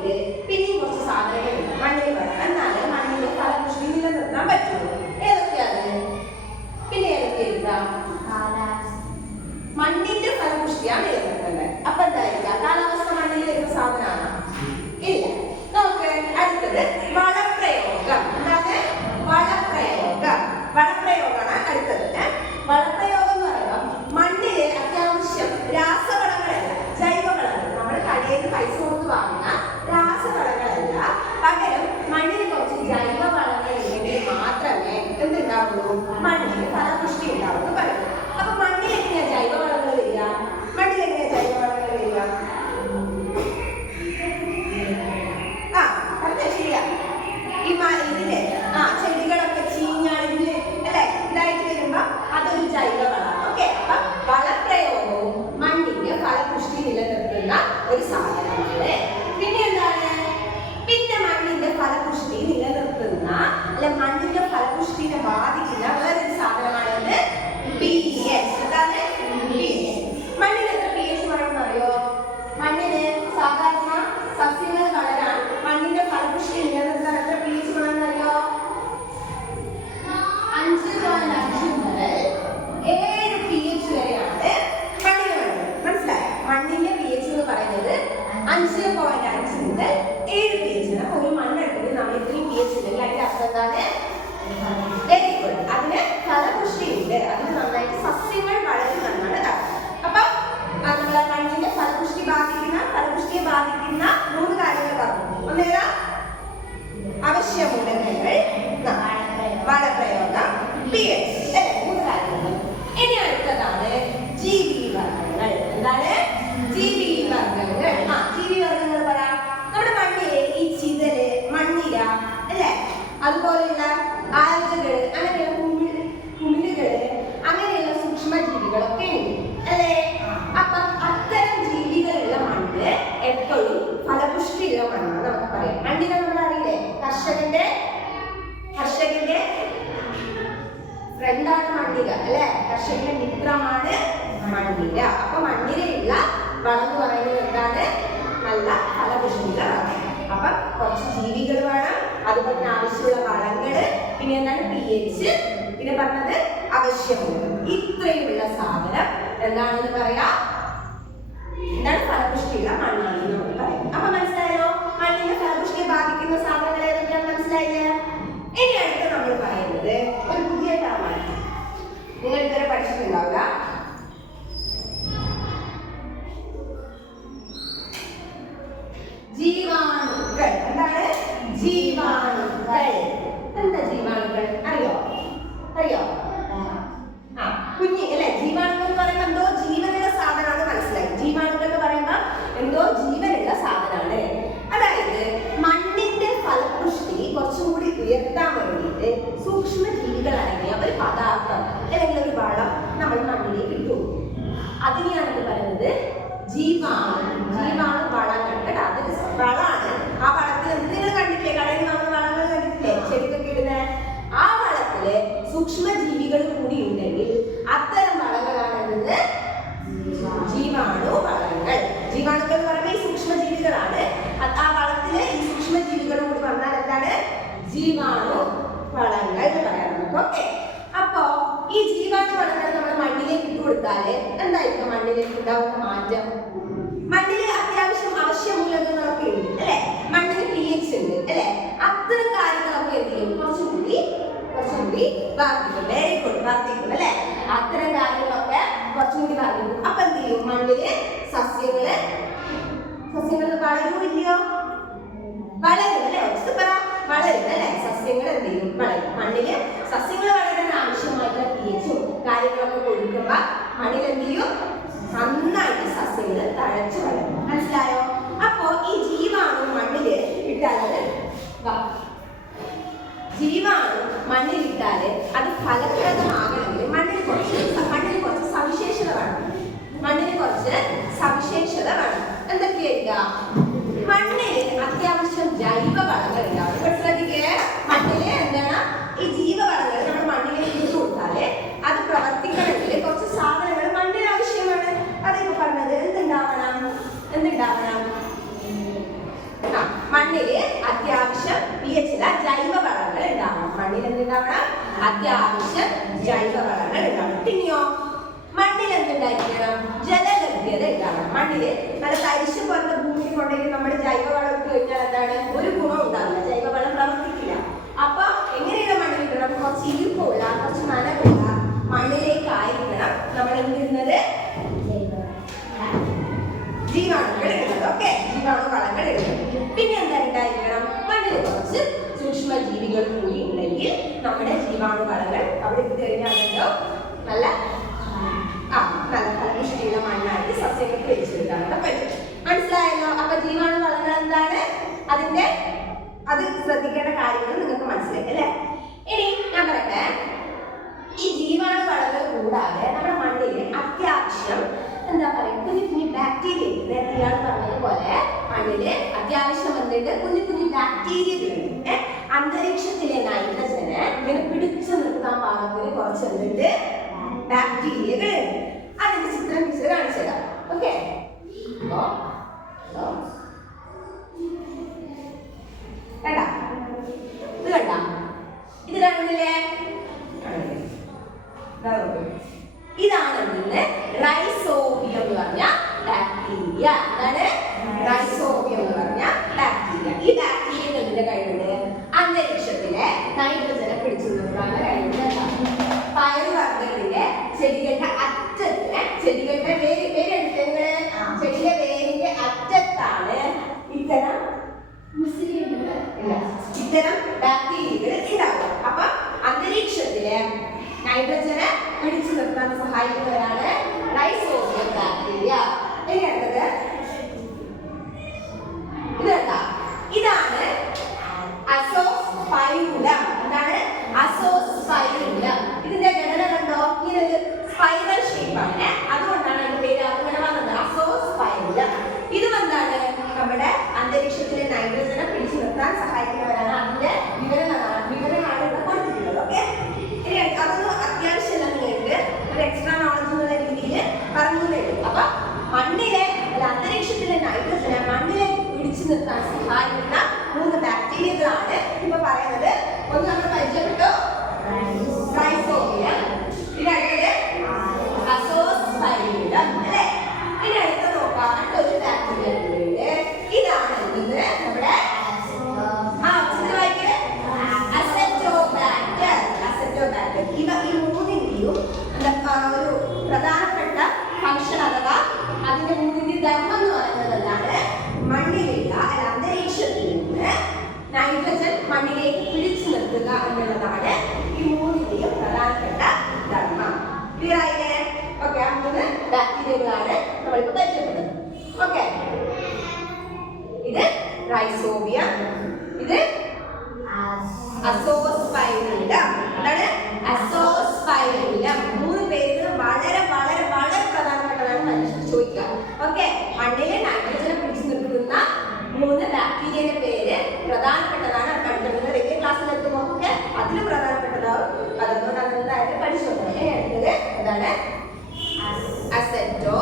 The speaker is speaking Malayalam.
വേണ്ടിയിട്ട് പിന്നെയും കുറച്ച് സാധനങ്ങളുണ്ട് മണ്ണിൽ വേണം. എന്നാലേ മണ്ണിന്റെ ഫലപുഷ്ടി നിലനിർത്താൻ പറ്റുള്ളൂ. ഏതൊക്കെയാണ്? പിന്നെ ഏതൊക്കെ എഴുതാം? മണ്ണിന്റെ ഫലപുഷ്ടിയാണ് നിലനിർത്തേണ്ടത്. അപ്പൊ എന്തായിരിക്കാം? കാലാവസ്ഥ മണ്ണിൽ വരുന്ന സാധനമാണ്? ഇല്ല. നോക്ക് അടുത്തത് വളപ്രയോഗം. എന്താണ്? വളപ്രയോഗമാണ് അടുത്തത്. വളപ്രയോഗം എന്ന് പറയുമ്പോൾ മണ്ണില് അത്യാവശ്യം രാസവളങ്ങളല്ല, ജൈവവളങ്ങൾ, നമ്മൾ കടയിൽ നിന്ന് പൈസ കൊടുത്ത് വാങ്ങുന്ന രാസവളങ്ങളല്ല, പകരം മണ്ണിന് കുറച്ച് ജൈവവളങ്ങൾ ഉണ്ടെങ്കിൽ മാത്രമേ എന്തുണ്ടാവുള്ളൂ? മണ്ണിന് ഫലപുഷ്ടി ഉണ്ടാവുമെന്ന് പറയും. അപ്പൊ മണ്ണിൽ എങ്ങനെയാ ജൈവവളങ്ങൾ വരിക? മണ്ണിൽ എങ്ങനെയാ ജൈവവളങ്ങൾ വരിക? ഇതില്ലേ ചെടികളൊക്കെ ചീഞ്ഞളിഞ്ഞ് അല്ലെ ഇതായിട്ട് വരുമ്പോ അതൊരു ജൈവവളമാണ്. ഓക്കെ, അപ്പൊ വളപ്രയോഗവും മണ്ണിന്റെ ഫലപുഷ്ടി നിലനിർത്തുന്ന ഒരു സാധനമാണ്. പിന്നെ എന്താണ്? പിന്നെ മണ്ണിന്റെ ഫലപുഷ്ടി നിലനിർത്തുന്ന അല്ലെ മണ്ണിന്റെ ഫലപുഷ്ടിനെ ബാധിക്കുന്ന വേറൊരു സാധനമാണ് pH. എന്താണ്? pH. മണ്ണിന് എത്ര pH വേണമെന്ന് അറിയോ? മണ്ണിന് സാധാരണ സസ്യങ്ങൾ വളരാൻ മണ്ണിന്റെ ഫലപുഷ്ടി നിലനിർത്താൻ എത്ര pH വേണമെന്ന് അറിയോ? 5.5 മുതൽ 7 pH വരെയാണ് മണ്ണിന് വേണ്ടത്. മനസ്സിലായോ? മണ്ണിന്റെ pH എന്ന് പറയുന്നത് 5.5 മുതൽ 7 pH ആണ്. ഒരു മണ്ണെടുത്തിട്ട് നമ്മൾ ഇത്രയും pH ഉണ്ടെങ്കിൽ അതിന്റെ അർത്ഥം എന്താണ്? വെരി ഗുഡ്, അതിന് ഫലപുഷ്ടി ഉണ്ട്, അതിന് നന്നായിട്ട് സസ്യങ്ങൾ വളരുമെന്നാണ് അർത്ഥം. അപ്പൊ നമ്മളെ മണ്ണിന്റെ ഫലപുഷ്ടിയെ ബാധിക്കുന്ന 3 കാര്യങ്ങൾ പറഞ്ഞു. ഒന്നേതാ? അവശ്യ മൂലകങ്ങൾ, വളപ്രയോഗം, pH. 3 കാര്യങ്ങൾ. ഇനി അടുത്തതാണ് ജീവിവർഗങ്ങൾ. എന്താണ്? ജീവിവർഗങ്ങൾ. ജീവിവർഗങ്ങൾ പറയാം. നമ്മുടെ മണ്ണിലെ ഈ ചിതല്, മണ്ണിര അല്ലെ, അതുപോലെയുള്ള ആൽഗകൾ, അങ്ങനെയുള്ള കുമിളുകള്, അങ്ങനെയുള്ള സൂക്ഷ്മജീവികളൊക്കെ ഉണ്ട് അല്ലേ? അപ്പൊ അത്തരം ജീവികളുള്ള മണ്ണ് എപ്പോഴും ഫലപുഷ്ടിയുള്ള മണ്ണാണ് നമുക്ക് പറയാം. മണ്ണിനെ നമ്മൾ അറിയില്ലേ? കർഷകന്റെ ഫ്രണ്ടാണ് മണ്ണിര അല്ലെ? കർഷകന്റെ മിത്രമാണ് മണ്ണിര. അപ്പൊ മണ്ണിരയുള്ള വളം എന്ന് പറയുന്നത് എന്താണ്? നല്ല ഫലപുഷ്ടിയുള്ള വളം. അപ്പൊ കുറച്ച് ജീവികൾ വേണം, അതുപോലെ തന്നെ ആവശ്യമുള്ള വളങ്ങള്, പിന്നെ എന്താണ്? pH, പിന്നെ പറഞ്ഞത് അവശ്യമുള്ളത്. ഇത്രയുള്ള സാധനം എന്താണെന്ന് പറയാ? എന്താണ്? ഫലപുഷ്ടിയുള്ള മണ്ണാണെന്ന് നമുക്ക് പറയാം. അപ്പൊ മനസ്സിലായോ? മണ്ണിന്റെ ഫലപുഷ്ടിയെ ബാധിക്കുന്ന സാധനങ്ങൾ ഏതൊക്കെയാണെന്ന് മനസ്സിലായില്ലേ? ഇനി അടുത്ത് നമ്മൾ പറയുന്നത് ഒരു പുതിയ ടേമാണ്. നിങ്ങൾ ഇതുവരെ പഠിച്ചിട്ടുണ്ടാവുക. ജീവാണുക്കൾ. എന്താണ്? ജീവാണുക്കൾ. എന്താ ജീവാണുക്കൾ? അറിയോ? കുഞ്ഞി അല്ലെ? ജീവാണുക്കൾ എന്ന് പറയുമ്പോൾ എന്തോ ജീവനുള്ള സാധനമാണ്. മനസ്സിലായി? ജീവാണുക്കൾ എന്ന് പറയുമ്പോൾ എന്തോ ജീവനുള്ള സാധനമാണ്. അതായത് മണ്ണിന്റെ ഫലപുഷ്ടി കുറച്ചുകൂടി ഉയർത്താൻ വേണ്ടിയിട്ട് സൂക്ഷ്മ ജീവികൾ അടങ്ങിയ ഒരു പദാർത്ഥം അല്ലെങ്കിൽ ഒരു വളം നമ്മൾ മണ്ണിലേക്ക് ഇട്ടു. അതിനെയാണ് പറയുന്നത് ജീവാണു വളങ്ങൾ. കേട്ടോ, അതൊരു വളമാണ്. ആ വളത്തിൽ നിങ്ങൾ കണ്ടിട്ടില്ലേ? കടയിൽ നമ്മൾ വളങ്ങൾ കണ്ടിട്ടില്ലേ? ചെടിക്കൊക്കെ ഇടുന്നത്. ആ വളത്തില് സൂക്ഷ്മജീവികൾ കൂടി ഉണ്ടെങ്കിൽ അത്തരം വളങ്ങളാണ് ജീവാണു വളങ്ങൾ. ജീവാണുക്കൾ എന്ന് പറയുമ്പോൾ ഈ സൂക്ഷ്മജീവികളാണ്. ആ വളത്തില് ഈ സൂക്ഷ്മജീവികൾ കൂടി വന്നാൽ എന്താണ്? ജീവാണു വളങ്ങൾ എന്ന് പറയാറുണ്ട്. ഓക്കെ, അപ്പോ ഈ ജീവാണു വളങ്ങൾ നമ്മൾ മണ്ണിലേക്ക് ഇട്ട് കൊടുത്താല് എന്തായിരിക്കും മണ്ണിലേക്ക് ഉണ്ടാവുന്ന മാറ്റം? മണ്ണില് അത്യാവശ്യം അവശ്യമൂലകങ്ങളൊക്കെ ഉണ്ട് അല്ലെ? മണ്ണിന് pH ഉണ്ട് അല്ലെ? അത്തരം കാര്യങ്ങളൊക്കെ എന്ത് ചെയ്യും? കുറച്ചുകൂടി വർദ്ധിക്കും. വെരി ഗുഡ്, വർദ്ധിക്കും അല്ലെ? അത്തരം കാര്യങ്ങളൊക്കെ കുറച്ചുകൂടി വർദ്ധിക്കും. അപ്പൊ എന്ത് ചെയ്യും? മണ്ണില് സസ്യങ്ങൾ വളരും ഇല്ലയോ? വളരും അല്ലെ? വളരും അല്ലെ? സസ്യങ്ങൾ എന്ത് ചെയ്യും? വളരും. മണ്ണില് സസ്യങ്ങൾ വളരാൻ ആവശ്യമായിട്ടുള്ള pH കാര്യങ്ങളൊക്കെ കൊടുക്കുമ്പോ മണ്ണിൽ എന്ത് ചെയ്യും? നന്നായിട്ട് സസ്യങ്ങൾ തഴച്ചു വളരും. മനസ്സിലായോ? അപ്പോ ഈ ജീവാണു മണ്ണില് ഇട്ടാല് അത് ഫലപ്രദമാകണമെങ്കിൽ മണ്ണിന് കുറച്ച് സവിശേഷത വേണം. എന്തൊക്കെയായിരിക്കാം? മണ്ണില് അത്യാവശ്യം ജൈവ വളങ്ങൾ ഉണ്ടാവും. ഇവിടെ ശ്രദ്ധിക്കേ, മണ്ണില് എന്താണ് ഈ ജീവവളങ്ങൾ നമ്മൾ മണ്ണിലേക്ക് ഇട്ട് കൊടുത്താല് അത് പ്രവർത്തിക്കണമെങ്കിൽ കുറച്ച് സാധനങ്ങൾ മണ്ണിന് ആവശ്യമാണ്. അതിപ്പോ പറഞ്ഞത് എന്തുണ്ടാവണം? മണ്ണില് അത്യാവശ്യം pH ജൈവ വളങ്ങൾ ഉണ്ടാവണം. മണ്ണിൽ എന്തുണ്ടാവണം? അത്യാവശ്യം ജൈവ വളങ്ങൾ ഉണ്ടാവണം. പിന്നെയോ മണ്ണിൽ എന്തുണ്ടായിരിക്കണം? ജലലഭ്യത ഉണ്ടാവണം. മണ്ണില് നല്ല തരിശ് പോലത്തെ ഭൂമിയിൽ കൊണ്ടെങ്കിൽ നമ്മുടെ ജൈവവളം ഇട്ട് കഴിഞ്ഞാൽ എന്താണ്? ഒരു ഗുണം ഉണ്ടാവില്ല, ജൈവവളം പ്രവർത്തിക്കില്ല. അപ്പൊ എങ്ങനെയുള്ള മണ്ണിൽ ഇടണം? കുറച്ച് ഈർപ്പമുള്ള, കുറച്ച് നനവുള്ള മണ്ണിലേക്കായിരിക്കണം നമ്മൾ എന്തിരുന്നത്? ജീവാണുക്കൾ ഇടുന്നത്. ഓക്കെ, ജീവാണു വളങ്ങൾ ഇടുന്നത്. പിന്നെ എന്താ ഉണ്ടായിരിക്കണം? മണ്ണിൽ കുറച്ച് സൂക്ഷ്മ ജീവികൾ കൂടി ഉണ്ടെങ്കിൽ നമ്മുടെ ജീവാണു വളങ്ങൾ അവിടെ ഇട്ട് കഴിഞ്ഞാൽ നല്ല ഫലപുഷ്ടിയുള്ള മണ്ണായിട്ട് സസ്യങ്ങൾക്ക് വെച്ചെടുക്കാനൊക്കെ പറ്റും. മനസ്സിലായല്ലോ? അപ്പൊ ജീവാണു വളങ്ങൾ എന്താണ്? അത് ശ്രദ്ധിക്കേണ്ട കാര്യങ്ങൾ നിങ്ങൾക്ക് മനസ്സിലായി അല്ലേ? ഇനി ഞാൻ പറയട്ടെ, ഈ ജീവാണു വളങ്ങൾ കൂടാതെ നമ്മുടെ മണ്ണില് അത്യാവശ്യം എന്താ പറയുക, കുഞ്ഞു കുഞ്ഞു ബാക്ടീരിയ ഉണ്ട്. നേരത്തെ ഇയാൾ പറഞ്ഞതുപോലെ മണ്ണില് അത്യാവശ്യം വന്നിട്ട് കുഞ്ഞു കുഞ്ഞു ബാക്ടീരിയകളുണ്ട്. അന്തരീക്ഷത്തിലെ നൈട്രജന് ഇങ്ങനെ പിടിച്ചു നിർത്താൻ പാകത്തിന് കുറച്ച് എന്തുണ്ട്? ബാക്ടീരിയകളുണ്ട്. അതിന്റെ ചിത്രം ടീച്ചർ കാണിച്ചു തരാം. ഓക്കെ, കണ്ടാ? ഇത് കണ്ടാ? ഇത് കാണുന്നില്ലേ? ഇതാണ് എന്തിന്? റൈസോബിയം എന്ന് പറഞ്ഞ ബാക്ടീരിയ. എന്താണ് റൈസോബിയം എന്ന് പറഞ്ഞ ബാക്ടീരിയ? ഈ ബാക്ടീരിയ എന്തിന്റെ കഴിവുണ്ട്? അന്തരീക്ഷത്തിലെ നൈട്രജനെ പിടിച്ചു നിർത്താൻ കഴിവുണ്ട്. പയറുവർഗ്ഗത്തിന്റെ ചെടികളുടെ അറ്റത്ത്, ചെടികളുടെ ചെടിയുടെ വേരിന്റെ അറ്റത്താണ് ഇത്തരം ബാക്ടീരിയകൾ ഉണ്ടാവുക. അപ്പൊ അന്തരീക്ഷത്തിലെ നൈട്രജനെ പിടിച്ചു നിർത്താൻ സഹായിക്കുന്നവരാണ് റൈസോബിയം ബാക്ടീരിയ. ഇനി അടുത്തത് ഇതാണ് അസോസ്പൈറുലം. എന്താണ് അസോസ്പൈറുലം? ഇതിന്റെ ഘടന കണ്ടോ? ഇങ്ങനെ ഒരു സ്പൈറൽ ഷേപ്പ് ആണ്. അതുകൊണ്ടാണ് അതിന്റെ പേര് അങ്ങനെ വന്നത്, അസോസ്പൈറുലം. ഇതും എന്താണ്? നമ്മുടെ അന്തരീക്ഷത്തിലെ നൈട്രജനെ പിടിച്ചു നിർത്താൻ സഹായിക്കുന്നവരാണ്. അതിന്റെ വിവരമാണ് ഇവിടെ കൊടുത്തിട്ടുള്ളത്. ഓക്കെ, ഇനി അതൊന്നും അത്യാവശ്യമല്ല, നിങ്ങൾക്ക് ഒരു എക്സ്ട്രാ നോളജ് എന്നുള്ള രീതിയിൽ പറഞ്ഞു തരും. അപ്പൊ മണ്ണിലെ അന്തരീക്ഷത്തിലെ നൈട്രജനെ മണ്ണിലേക്ക് പിടിച്ചു നിർത്താൻ സഹായിക്കുന്ന 3 ബാക്ടീരിയകളാണ് ഇപ്പൊ പറയുന്നത്. ഒന്ന് നമ്മൾ പരിചയപ്പെട്ടു, റൈസോബിയം. ഇനി അടുത്തത് അസോസ്പൈറുലം അല്ലേ? ഇനി അടുത്ത നോക്കാം, അടുത്തൊരു ബാക്ടീരിയ ഉണ്ട്. ഇതാണ് നമ്മുടെ അസറ്റോബാക്ടർ. അസറ്റോബാക്ടർ. ഈ 3ന്റെയും ഒരു പ്രധാനപ്പെട്ട ഫംഗ്ഷൻ അഥവാ അതിന്റെ 3ന്റെ ധർമ്മം എന്ന് പറയുന്നത് എന്താണ്? മണ്ണിലുള്ള അന്തരീക്ഷത്തിൽ നിന്ന് നൈട്രജൻ മണ്ണിലേക്ക് പിടിച്ചു നിർത്തുക എന്നുള്ളതാണ് ഈ 3ന്റെയും പ്രധാനപ്പെട്ട ധർമ്മം. ക്ലിയർ ആയില്ലേ? ഓക്കെ, 3 ബാക്ടീരിയകളാണ് നമ്മളിപ്പോ പരിചയപ്പെടുന്നത്. ഓക്കെ, ഇത് റൈസോബിയം, ഇത് അസോസ്പൈറുലം. എന്താണ് അസോസ്പൈറുലം? 3 പേരുകൾ വളരെ വളരെ വളരെ പ്രധാനപ്പെട്ടതാണ് മനുഷ്യർ ചോദിക്കുക. ഓക്കെ, മണ്ണിലെ നൈട്രജനെ പിടിച്ചു നിർത്തുന്ന 3 ബാക്ടീരിയയുടെ പേര് പ്രധാനപ്പെട്ടതാണ്. അടുത്ത വലിയ ക്ലാസ്സിൽ എത്തുമ്പോൾ ഒക്കെ അതിലും പ്രധാനപ്പെട്ടതാവും. അതുകൊണ്ട് അതെന്തായാലും പഠിച്ചു നോക്കണം. അടുത്തത് എന്താണ്? അസറ്റോ